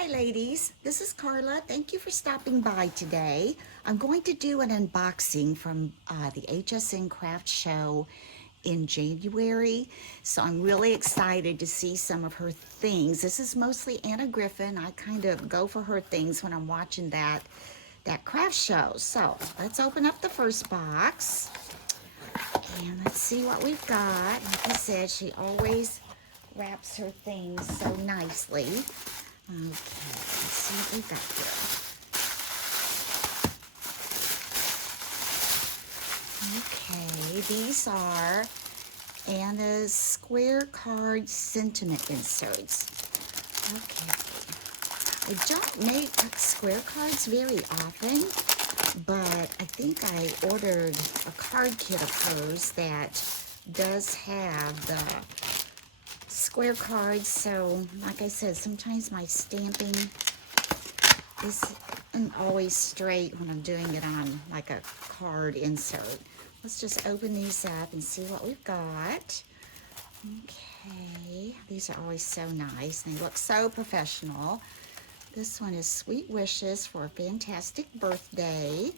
Hi ladies, this is Carla. Thank you for stopping by today. I'm going to do an unboxing from the HSN Craft show in January. So I'm really excited to see some of her things. This is mostly Anna Griffin. I kind of go for her things when I'm watching that craft show. So let's open up the first box and let's see what we've got. Like I said, she always wraps her things so nicely. Okay, let's see what we got here. Okay, these are Anna's square card sentiment inserts. Okay, I don't make square cards very often, but I think I ordered a card kit of hers that does have the square cards, so like I said, sometimes my stamping isn't always straight when I'm doing it on like a card insert. Let's just open these up and see what we've got. Okay, these are always so nice. They look so professional. This one is Sweet Wishes for a Fantastic Birthday.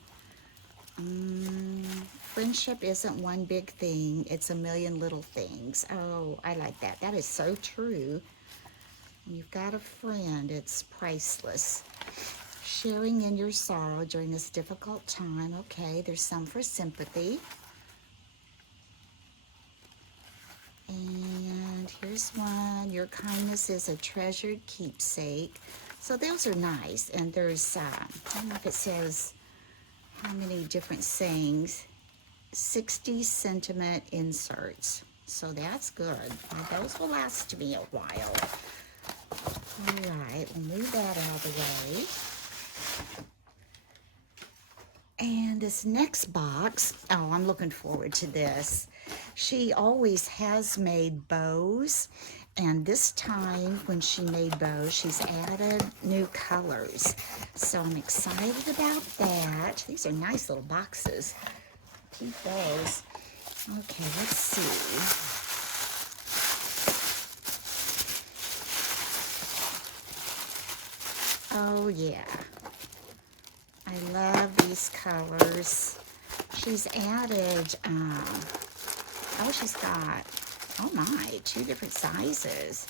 Friendship isn't one big thing, it's a million little things. Oh, I like that. That is so true. When you've got a friend, it's priceless. Sharing in your sorrow during this difficult time. Okay, there's some for sympathy. And here's one. Your kindness is a treasured keepsake. So those are nice. And there's, I don't know if it says how many different sayings. 60 sentiment inserts. So that's good. Now, those will last me a while. All right, we'll move that out of the way. And this next box, oh, I'm looking forward to this. She always has made bows, and this time when she made bows, she's added new colors. So I'm excited about that. These are nice little boxes. Keep those. Okay, let's see. Oh yeah, I love these colors. She's added, she's got, oh my, 2 different sizes.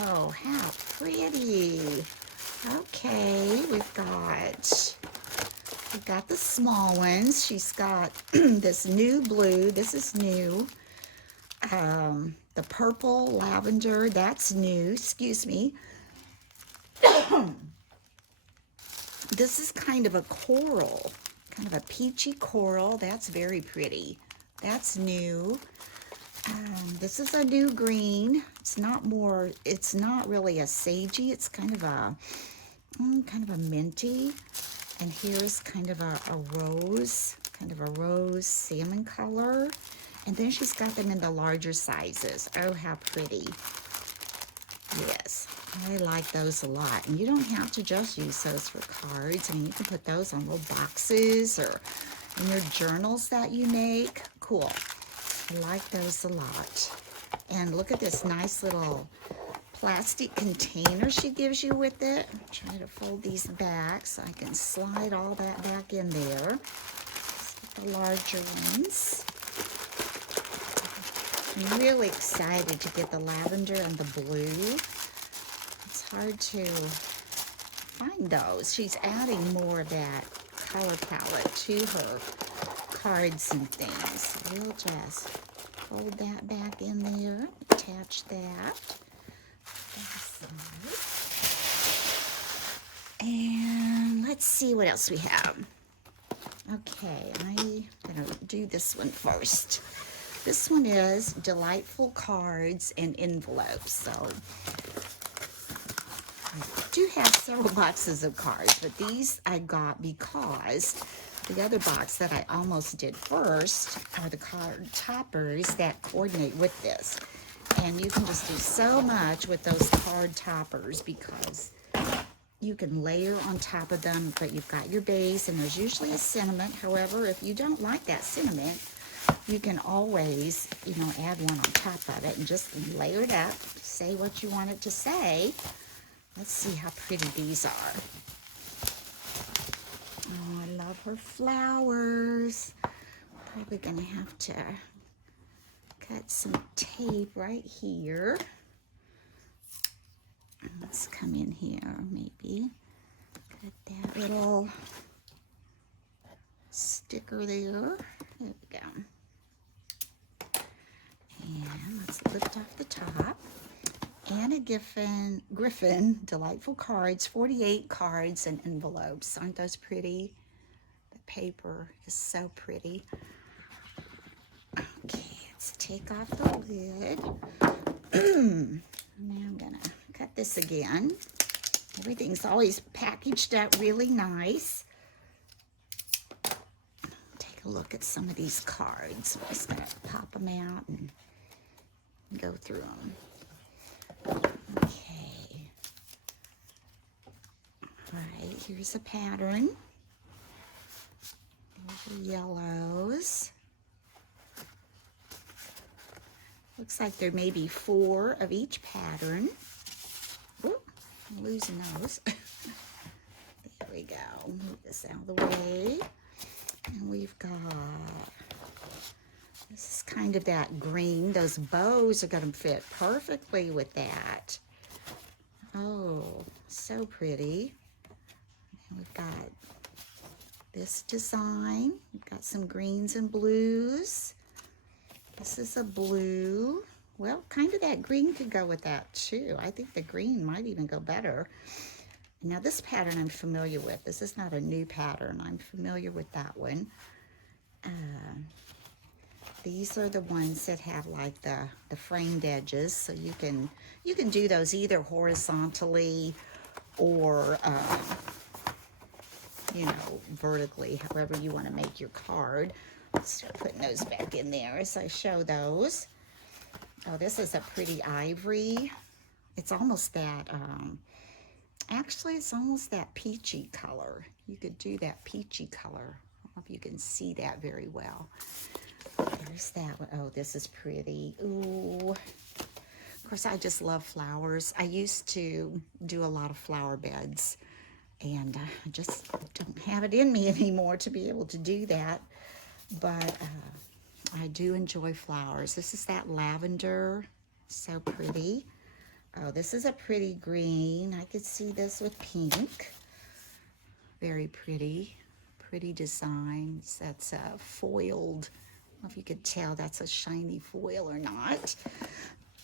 Oh, how pretty. Okay, we've got the small ones. She's got this new blue. This is new. The purple lavender, that's new. Excuse me. This is kind of a coral, kind of a peachy coral. That's very pretty. That's new. This is a new green. It's not really a sagey. It's kind of a minty. And here's kind of a rose salmon color. And then she's got them in the larger sizes. Oh, how pretty. Yes, I like those a lot. And you don't have to just use those for cards. I mean, you can put those on little boxes or in your journals that you make. Cool. I like those a lot. And look at this nice little plastic container she gives you with it. Try to fold these back so I can slide all that back in there. Let's get the larger ones. I'm really excited to get the lavender and the blue. It's hard to find those. She's adding more of that color palette to her cards and things. We'll just fold that back in there, attach that. And let's see what else we have. Okay, I'm going to do this one first. This one is Delightful Cards and Envelopes. So I do have several boxes of cards, but these I got because the other box that I almost did first are the card toppers that coordinate with this. And you can just do so much with those card toppers because you can layer on top of them, but you've got your base, and there's usually a sentiment. However, if you don't like that sentiment, you can always, add one on top of it and just layer it up, say what you want it to say. Let's see how pretty these are. Oh, I love her flowers. Probably gonna have to cut some tape right here. Let's come in here, maybe. Cut that little sticker there. There we go. And let's lift off the top. Anna Griffin, Delightful Cards, 48 cards and envelopes. Aren't those pretty? The paper is so pretty. Okay, let's take off the lid. Now I'm gonna cut this again. Everything's always packaged up really nice. Take a look at some of these cards. I'm just gonna pop them out and go through them. Okay. All right, here's a pattern. There's the yellows. Looks like there may be 4 of each pattern. Ooh, I'm losing those. There we go. Move this out of the way. And we've got, this is kind of that green. Those bows are going to fit perfectly with that. Oh, so pretty. And we've got this design. We've got some greens and blues. This is a blue. Well, kind of that green could go with that too. I think the green might even go better. Now this pattern I'm familiar with. This is not a new pattern. I'm familiar with that one. These are the ones that have like the framed edges. So you can do those either horizontally or you know, vertically, however you want to make your card. Let's start putting those back in there as I show those. Oh, this is a pretty ivory. It's almost that, actually it's almost that peachy color. You could do that peachy color. I don't know if you can see that very well. There's that one. Oh, this is pretty. Ooh. Of course, I just love flowers. I used to do a lot of flower beds, and I just don't have it in me anymore to be able to do that. But I do enjoy flowers. This is that lavender, so pretty. Oh, this is a pretty green. I could see this with pink. Very pretty, pretty designs. That's foiled. I don't know if you could tell that's a shiny foil or not.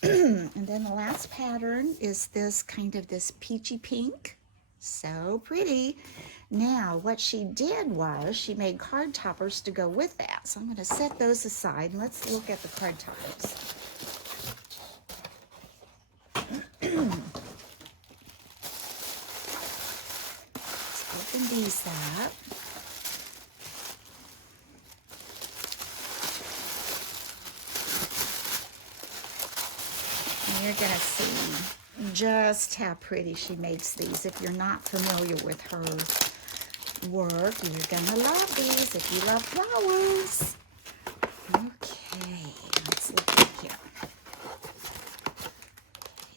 And then the last pattern is this kind of this peachy pink. So pretty. Now, what she did was she made card toppers to go with that. So I'm going to set those aside and let's look at the card toppers. Let's open these up. And you're going to see just how pretty she makes these. If you're not familiar with her work, you're gonna love these if you love flowers. Okay, let's look at here.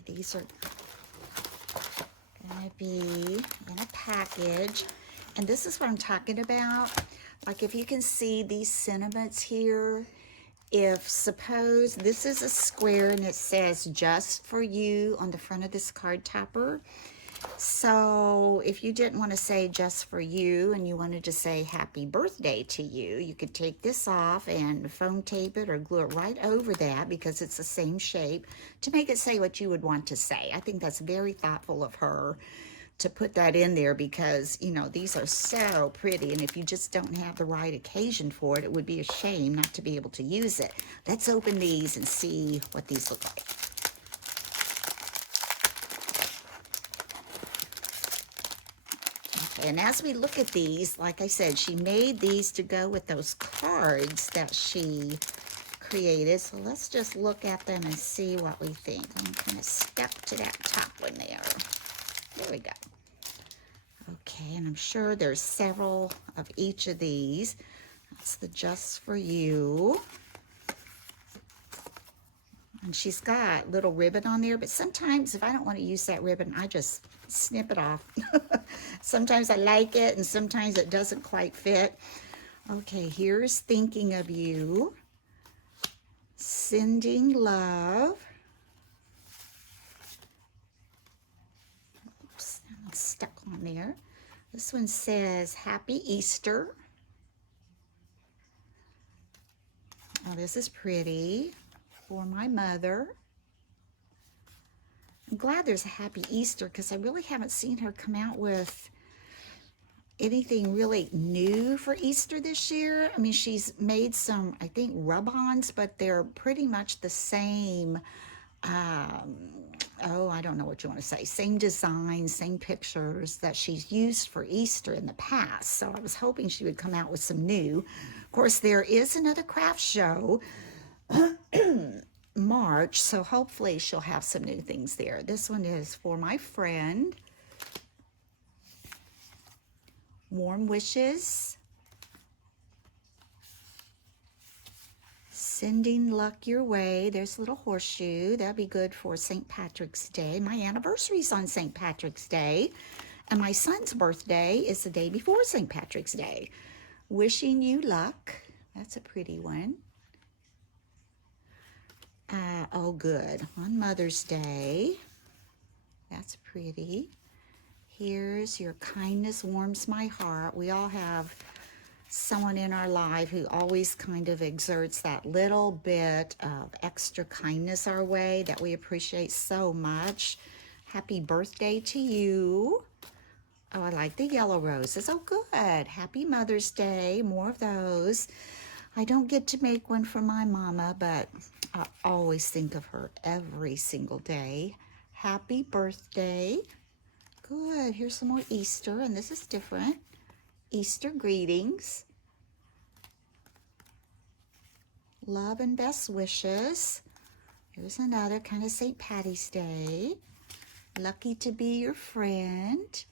Okay, these are gonna be in a package, and this is what I'm talking about. Like if you can see these sentiments here, if suppose this is a square and it says just for you on the front of this card topper. So if you didn't want to say just for you and you wanted to say happy birthday to you, you could take this off and foam tape it or glue it right over that because it's the same shape to make it say what you would want to say. I think that's very thoughtful of her to put that in there because, you know, these are so pretty, and if you just don't have the right occasion for it, it would be a shame not to be able to use it. Let's open these and see what these look like. Okay, and as we look at these, like I said, she made these to go with those cards that she created. So let's just look at them and see what we think. I'm going to step to that top one there. There we go. Okay, and I'm sure there's several of each of these. That's the just for you. And she's got little ribbon on there, but sometimes if I don't want to use that ribbon, I just snip it off. Sometimes I like it and sometimes it doesn't quite fit. Okay, here's thinking of you. Sending love. Oops, it's stuck on there. This one says Happy Easter. Oh, this is pretty. For my mother. I'm glad there's a Happy Easter because I really haven't seen her come out with anything really new for Easter this year. I mean, she's made some, I think, rub-ons, but they're pretty much the same, oh, I don't know what you want to say, same design, same pictures that she's used for Easter in the past. So I was hoping she would come out with some new. Of course, there is another craft show March, so hopefully she'll have some new things there. This one is for my friend. Warm wishes. Sending luck your way. There's a little horseshoe. That'd be good for St. Patrick's Day. My anniversary's on St. Patrick's Day, and my son's birthday is the day before St. Patrick's Day. Wishing you luck. That's a pretty one. Oh, good. On Mother's Day. That's pretty. Here's your kindness warms my heart. We all have someone in our life who always kind of exerts that little bit of extra kindness our way that we appreciate so much. Happy birthday to you. Oh, I like the yellow roses. Oh, good. Happy Mother's Day. More of those. I don't get to make one for my mama, but I always think of her every single day. Happy birthday. Good. Here's some more Easter, and this is different. Easter greetings. Love and best wishes. Here's another kind of St. Patty's Day. Lucky to be your friend.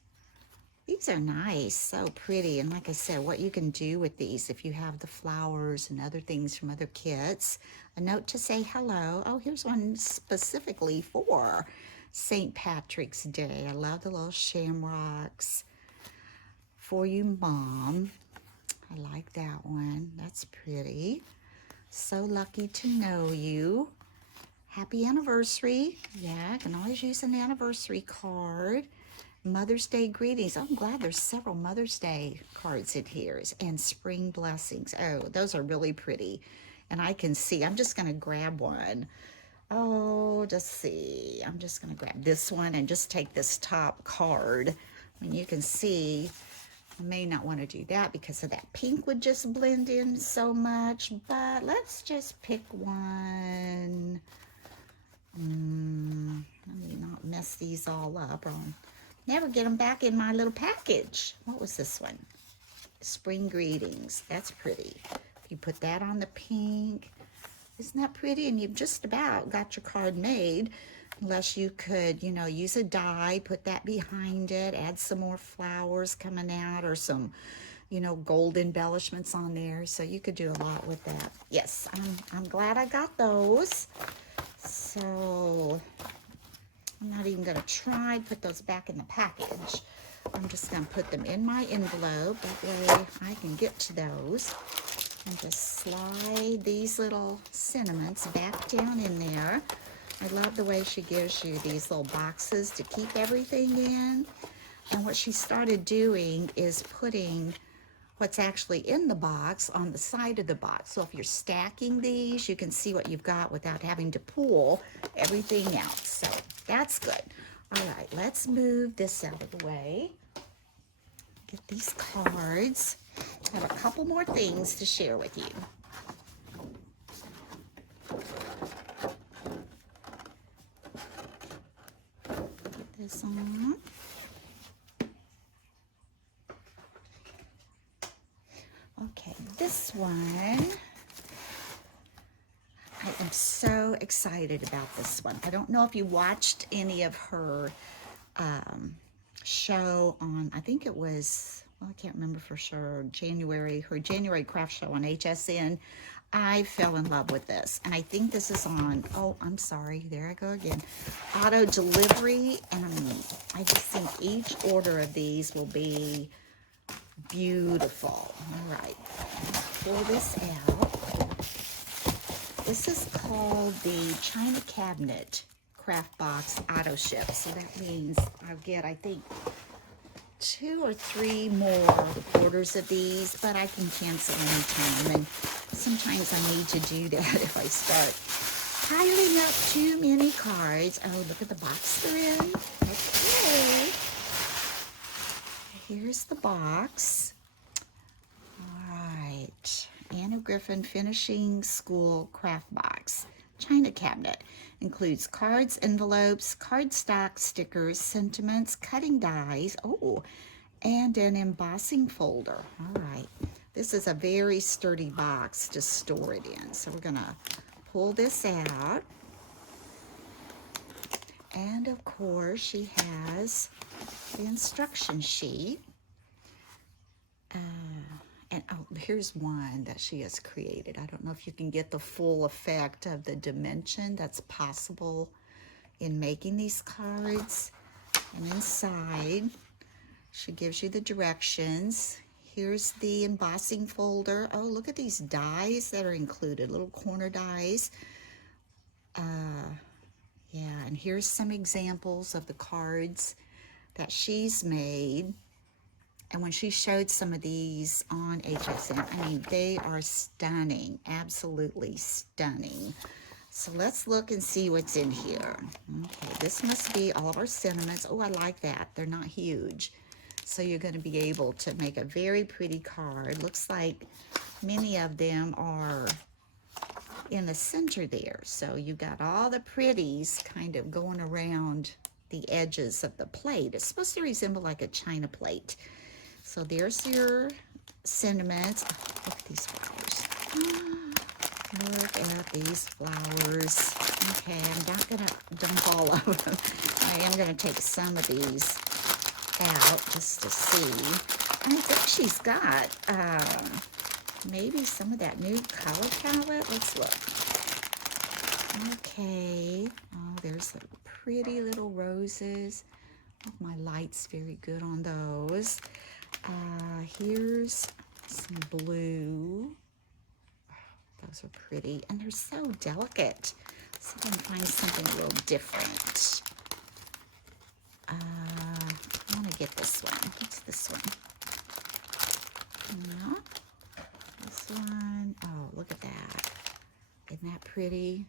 These are nice, so pretty. And like I said, what you can do with these if you have the flowers and other things from other kits. A note to say hello. Oh, here's one specifically for St. Patrick's Day. I love the little shamrocks. For you, Mom. I like that one. That's pretty. So lucky to know you. Happy anniversary. Yeah, I can always use an anniversary card. Mother's Day greetings. I'm glad there's several Mother's Day cards in here. And spring blessings. Oh, those are really pretty. And I can see, I'm just going to grab one. Oh, just see. I'm just going to grab this one and just take this top card. I mean, you can see, I may not want to do that because of that pink would just blend in so much. But let's just pick one. Let me not mess these all up. I'll never get them back in my little package. What was this one? Spring greetings. That's pretty. You put that on the pink. Isn't that pretty? And you've just about got your card made. Unless you could, you know, use a die, put that behind it, add some more flowers coming out or some, you know, gold embellishments on there. So you could do a lot with that. Yes, I'm glad I got those. So I'm not even going to try to put those back in the package. I'm just going to put them in my envelope. That way I can get to those. And just slide these little sentiments back down in there. I love the way she gives you these little boxes to keep everything in. And what she started doing is putting what's actually in the box on the side of the box. So if you're stacking these, you can see what you've got without having to pull everything out. So that's good. All right, let's move this out of the way. Get these cards. I have a couple more things to share with you. Put this on. Okay, this one, I am so excited about this one. I don't know if you watched any of her show on, I think it was, well, I can't remember for sure, her January craft show on HSN. I fell in love with this, and I think this is on, oh, I'm sorry, there I go again, auto delivery, and I just think each order of these will be beautiful. All right, pull this out. This is called the China Cabinet Craft Box Auto Ship, so that means I'll get, I think, 2 or 3 more orders of these, but I can cancel anytime, and sometimes I need to do that if I start piling up too many cards. Oh, look at the box they're in. Okay. Here's the box. All right. Anna Griffin Finishing School Craft Box. China Cabinet. Includes cards, envelopes, cardstock, stickers, sentiments, cutting dies, oh, and an embossing folder. All right. This is a very sturdy box to store it in. So we're going to pull this out. And of course, she has the instruction sheet. And oh, here's one that she has created. I don't know if you can get the full effect of the dimension that's possible in making these cards. And inside, she gives you the directions. Here's the embossing folder. Oh, look at these dies that are included, little corner dies. Yeah, and here's some examples of the cards that she's made. And when she showed some of these on HSN, I mean, they are stunning, absolutely stunning. So let's look and see what's in here. Okay, this must be all of our sentiments. Oh, I like that. They're not huge. So you're going to be able to make a very pretty card. Looks like many of them are in the center there. So you got all the pretties kind of going around the edges of the plate. It's supposed to resemble like a china plate. So there's your sentiments. Oh, look at these flowers. Look at these flowers. Okay, I'm not going to dump all of them. I am going to take some of these out just to see. I think she's got maybe some of that new color palette. Let's look. Okay. Oh, there's the pretty little roses. Oh, my light's very good on those. Here's some blue. Oh, those are pretty, and they're so delicate. So I'm going to find something a little different. I want to get this one. What's this one? No. This one. Oh, look at that. Isn't that pretty?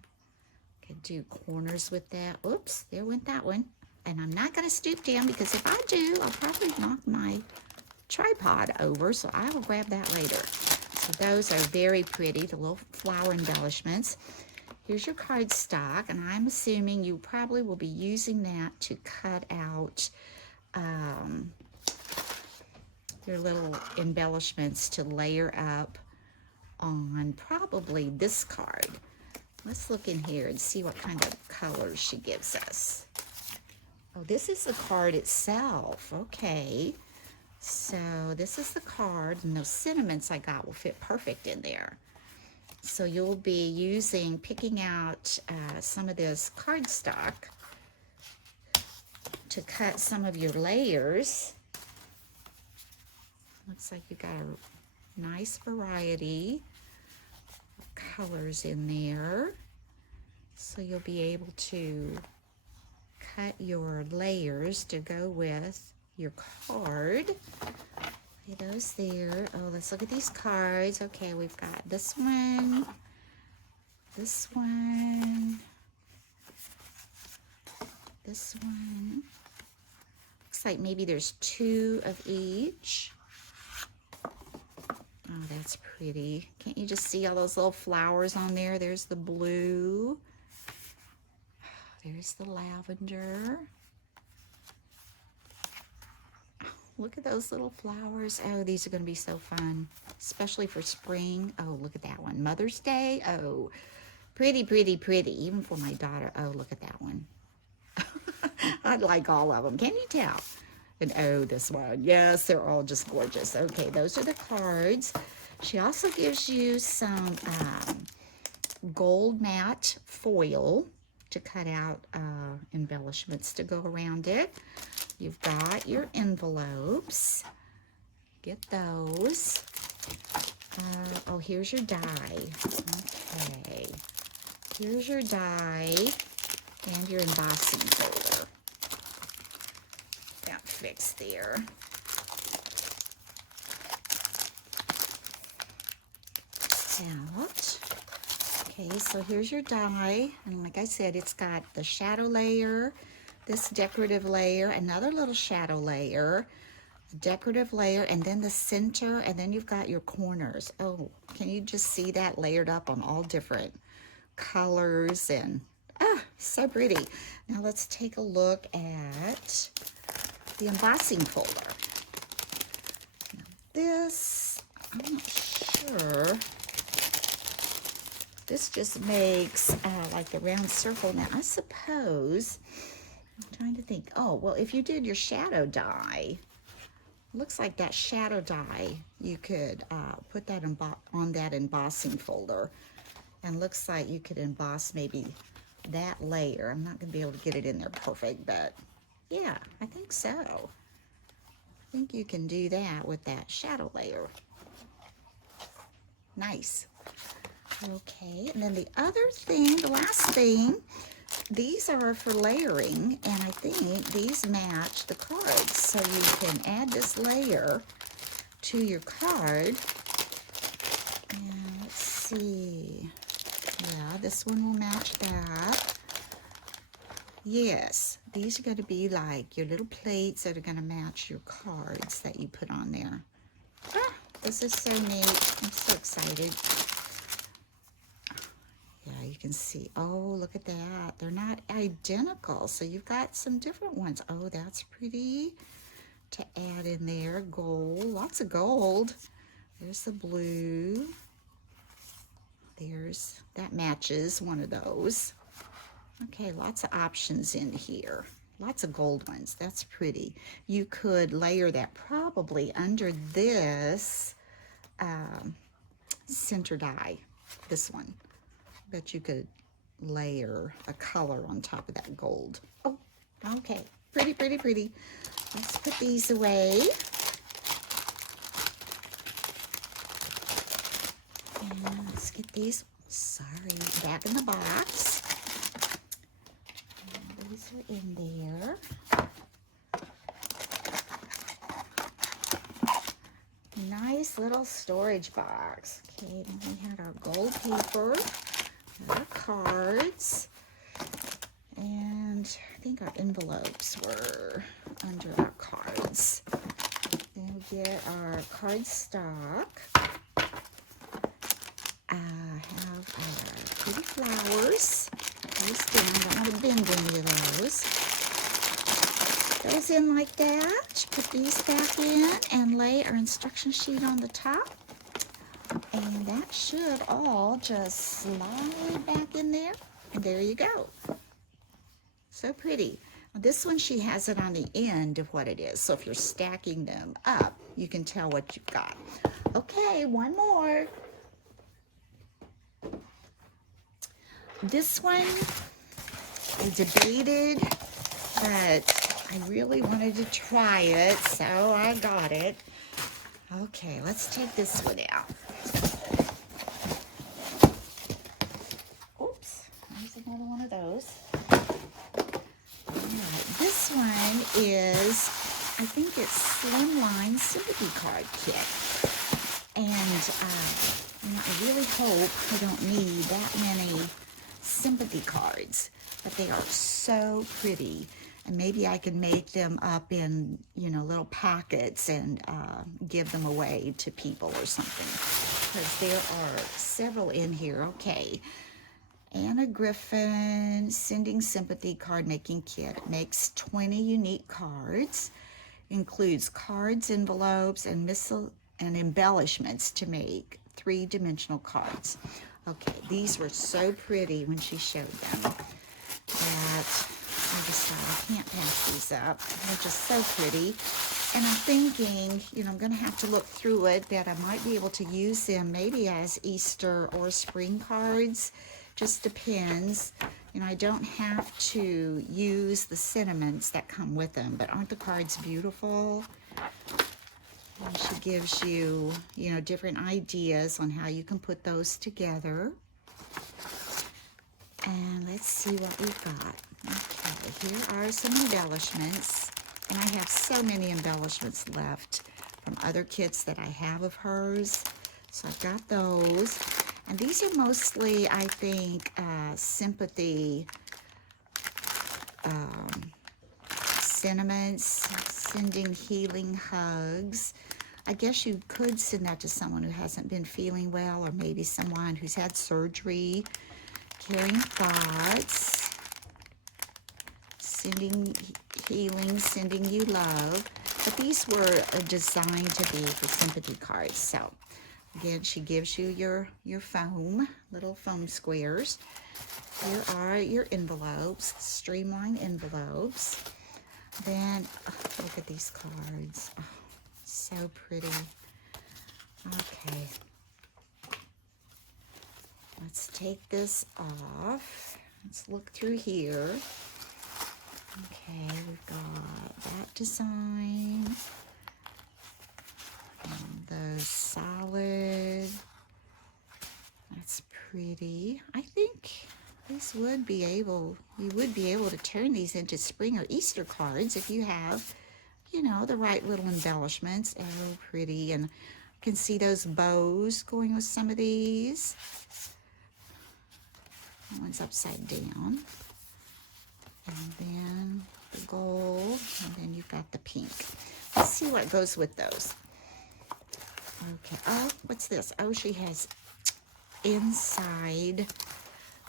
Could do corners with that. Oops, there went that one. And I'm not going to stoop down because if I do, I'll probably knock my tripod over, so I will grab that later. So those are very pretty, the little flower embellishments. Here's your cardstock, and I'm assuming you probably will be using that to cut out your little embellishments to layer up on probably this card. Let's look in here and see what kind of colors she gives us. Oh, this is the card itself. Okay. So this is the card, and those sentiments I got will fit perfect in there. So you'll be picking out some of this cardstock to cut some of your layers. Looks like you got a nice variety of colors in there. So you'll be able to cut your layers to go with your card. Lay those there. Oh, let's look at these cards. Okay, we've got this one, this one, this one. Looks like maybe there's 2 of each. Oh, that's pretty. Can't you just see all those little flowers on there? There's the blue. There's the lavender. Look at those little flowers. Oh, these are going to be so fun, especially for spring. Oh, look at that one. Mother's Day. Oh, pretty, pretty, pretty. Even for my daughter. Oh, look at that one. I like all of them. Can you tell? And oh, this one. Yes, they're all just gorgeous. Okay, those are the cards. She also gives you some gold matte foil to cut out embellishments to go around it. You've got your envelopes. Get those. Oh, here's your die. Okay. Here's your die and your embossing folder. That fixed there. Out. Okay, so here's your die, and like I said, it's got the shadow layer, this decorative layer, another little shadow layer, a decorative layer, and then the center, and then you've got your corners. Oh, can you just see that layered up on all different colors? And so pretty. Now let's take a look at the embossing folder. Now this, I'm not sure. This just makes like the round circle. Now, I suppose, I'm trying to think. Oh, well, if you did your shadow die, looks like that shadow die, you could put that on that embossing folder. And looks like you could emboss maybe that layer. I'm not going to be able to get it in there perfect, but yeah, I think so. I think you can do that with that shadow layer. Nice. Okay, and then the other thing, the last thing, these are for layering, and I think these match the cards. So you can add this layer to your card. And let's see. Yeah, this one will match that. Yes, these are going to be like your little plates that are going to match your cards that you put on there. This is so neat. I'm so excited. Yeah, you can see. Oh, look at that. They're not identical. So you've got some different ones. Oh, that's pretty to add in there. Gold. Lots of gold. There's the blue. There's, that matches one of those. Okay, lots of options in here. Lots of gold ones. That's pretty. You could layer that probably under this center die. This one. Bet you could layer a color on top of that gold. Oh, okay. Pretty, pretty, pretty. Let's put these away. And let's get these, back in the box. And these are in there. Nice little storage box. Okay, then we had our gold paper. Our cards, and I think our envelopes were under our cards. Then we get our card stock. I have our pretty flowers. Those down, don't want to bend any of those. Those in like that. Put these back in and lay our instruction sheet on the top. And that should all just slide back in there. And there you go. So pretty. This one, she has it on the end of what it is. So if you're stacking them up, you can tell what you've got. Okay, one more. This one, I debated, but I really wanted to try it, so I got it. Okay, let's take this one out. Oops, there's another one of those. All right, this one is, I think it's Slimline Sympathy Card Kit. And I really hope I don't need that many sympathy cards, but they are so pretty. And maybe I can make them up in, little packets and give them away to people or something. Because there are several in here. Okay. Anna Griffin Sending Sympathy Card Making Kit. Makes 20 unique cards. Includes cards, envelopes, and embellishments to make 3-dimensional cards. Okay, these were so pretty when she showed them that I just thought I can't pass these up. They're just so pretty. And I'm thinking, I'm going to have to look through it, that I might be able to use them maybe as Easter or spring cards. Just depends. I don't have to use the sentiments that come with them, but aren't the cards beautiful? And she gives you, different ideas on how you can put those together. And let's see what we've got. Okay, here are some embellishments. And I have so many embellishments left from other kits that I have of hers. So I've got those. And these are mostly, I think, sympathy sentiments, sending healing hugs. I guess you could send that to someone who hasn't been feeling well, or maybe someone who's had surgery. Caring thoughts, sending healing, sending you love. But these were designed to be for sympathy cards. So again, she gives you your foam, little foam squares. Here are your envelopes, streamlined envelopes. Then, look at these cards. Oh, so pretty. Okay. Let's take this off. Let's look through here. Okay, we've got that design. And the solid. That's pretty. I think this would be able, you would be able to turn these into spring or Easter cards if you have, the right little embellishments. Oh, pretty. And you can see those bows going with some of these. That one's upside down. And then the gold. And then you've got the pink. Let's see what goes with those. Okay. Oh, what's this? Oh, she has inside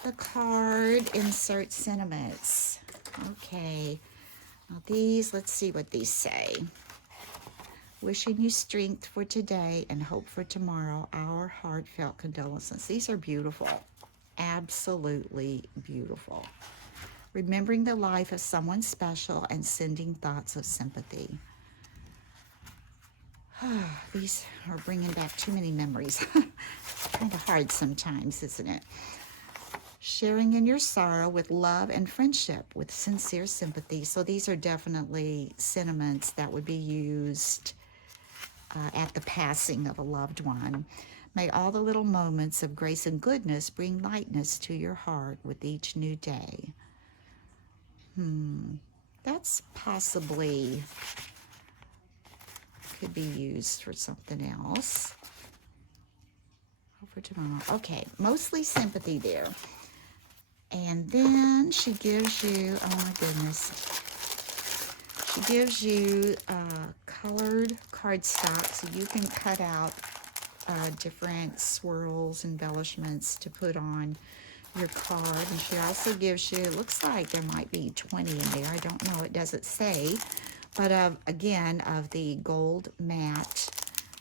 the card, insert sentiments. Okay. Now these, let's see what these say. Wishing you strength for today and hope for tomorrow. Our heartfelt condolences. These are beautiful. Absolutely beautiful. Remembering the life of someone special and sending thoughts of sympathy. These are bringing back too many memories. Kind of hard sometimes, isn't it? Sharing in your sorrow with love and friendship with sincere sympathy. So these are definitely sentiments that would be used at the passing of a loved one. May all the little moments of grace and goodness bring lightness to your heart with each new day. That's possibly could be used for something else. For tomorrow. Okay, mostly sympathy there. And then she gives you, oh my goodness, she gives you colored cardstock so you can cut out different swirls, embellishments to put on your card. And she also gives you, it looks like there might be 20 in there. I don't know, it doesn't say. But again, of the gold matte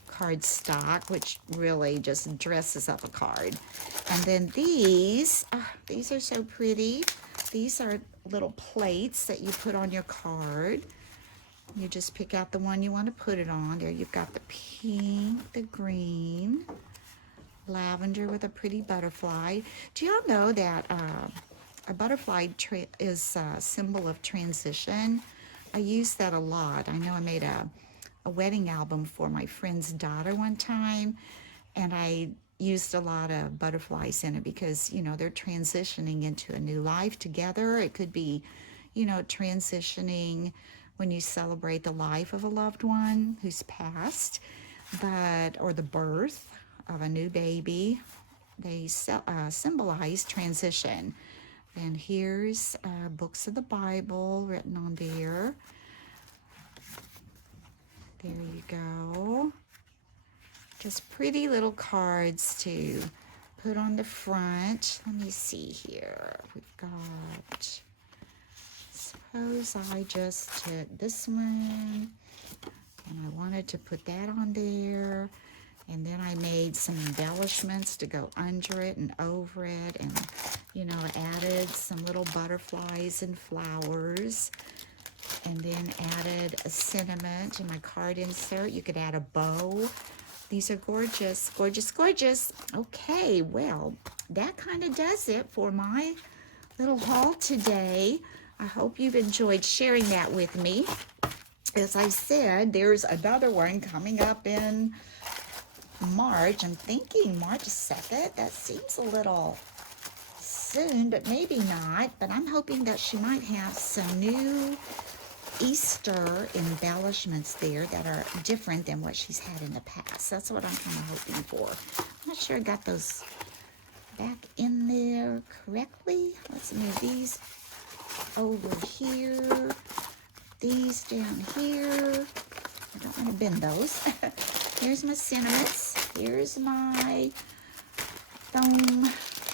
cardstock, which really just dresses up a card. And then these are so pretty. These are little plates that you put on your card. You just pick out the one you want to put it on. There you've got the pink, the green, lavender with a pretty butterfly. Do y'all know that a butterfly is a symbol of transition? I use that a lot. I know I made a wedding album for my friend's daughter one time, and I used a lot of butterflies in it because, they're transitioning into a new life together. It could be, transitioning when you celebrate the life of a loved one who's passed, or the birth of a new baby. They symbolize transition. And here's books of the Bible written on there. There you go. Just pretty little cards to put on the front. Let me see here. We've got, suppose I just took this one and I wanted to put that on there. And then I made some embellishments to go under it and over it, and, added some little butterflies and flowers. And then added a cinnamon to my card insert. You could add a bow. These are gorgeous, gorgeous, gorgeous. Okay, well, that kind of does it for my little haul today. I hope you've enjoyed sharing that with me. As I said, there's another one coming up in March. I'm thinking March 2nd. That seems a little soon, but maybe not. But I'm hoping that she might have some new Easter embellishments there that are different than what she's had in the past. That's what I'm kind of hoping for. I'm not sure I got those back in there correctly. Let's move these over here. These down here. I don't want to bend those. Here's my cinnamons. Here's my foam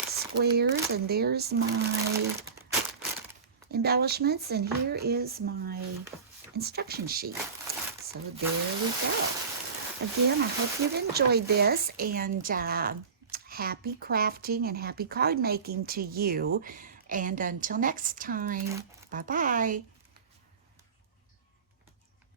squares, and there's my embellishments, and here is my instruction sheet. So there we go. Again, I hope you've enjoyed this, and happy crafting and happy card making to you. And until next time, bye-bye.